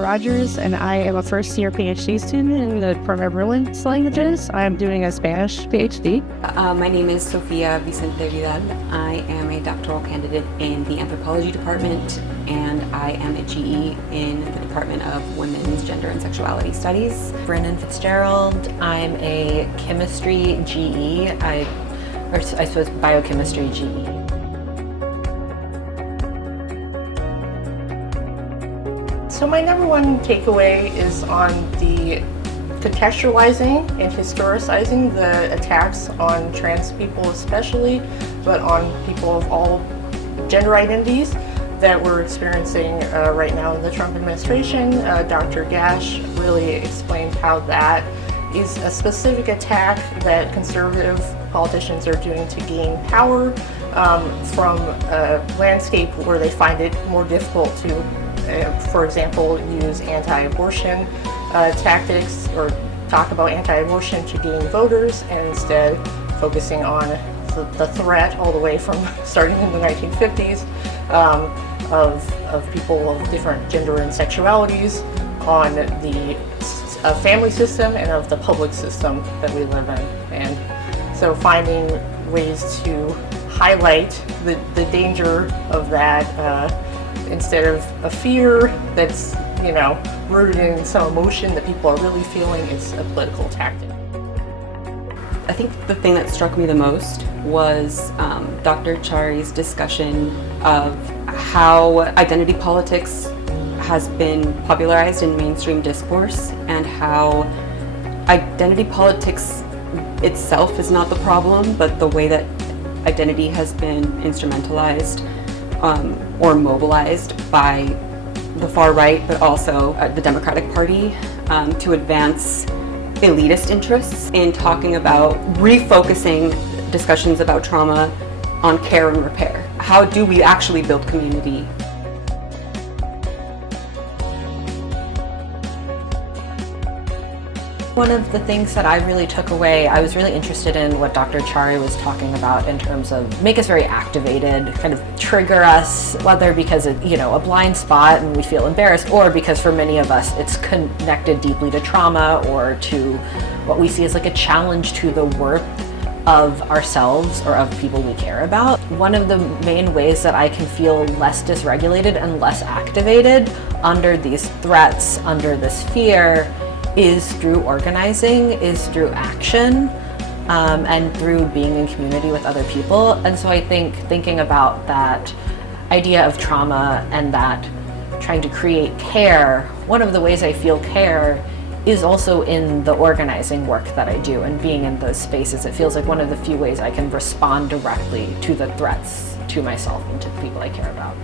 Rogers, and I am a first-year PhD student in the program of Romance languages. I am doing a Spanish PhD. My name is Sofia Vicente Vidal. I am a doctoral candidate in the Anthropology department, and I am a GE in the Department of Women's Gender and Sexuality Studies. Brennan Fitzgerald. I'm a chemistry GE, I suppose biochemistry GE. So my number one takeaway is on the contextualizing and historicizing the attacks on trans people especially, but on people of all gender identities that we're experiencing right now in the Trump administration. Dr. Gash really explained how that is a specific attack that conservative politicians are doing to gain power from a landscape where they find it more difficult to for example, use anti-abortion tactics or talk about anti-abortion to gain voters, and instead focusing on the threat all the way from starting in the 1950s of people of different gender and sexualities on the family system and of the public system that we live in. And so finding ways to highlight the danger of that instead of a fear that's, rooted in some emotion that people are really feeling, is a political tactic. I think the thing that struck me the most was Dr. Chari's discussion of how identity politics has been popularized in mainstream discourse, and how identity politics itself is not the problem, but the way that identity has been instrumentalized or mobilized by the far right, but also the Democratic Party to advance elitist interests in talking about refocusing discussions about trauma on care and repair. How do we actually build community? One of the things that I really took away, I was really interested in what Dr. Chari was talking about in terms of make us very activated, kind of trigger us, whether because of, a blind spot and we feel embarrassed, or because for many of us it's connected deeply to trauma or to what we see as like a challenge to the worth of ourselves or of people we care about. One of the main ways that I can feel less dysregulated and less activated under these threats, under this fear, is through organizing, is through action, and through being in community with other people. And so I think thinking about that idea of trauma and that trying to create care, one of the ways I feel care is also in the organizing work that I do and being in those spaces. It feels like one of the few ways I can respond directly to the threats to myself and to the people I care about.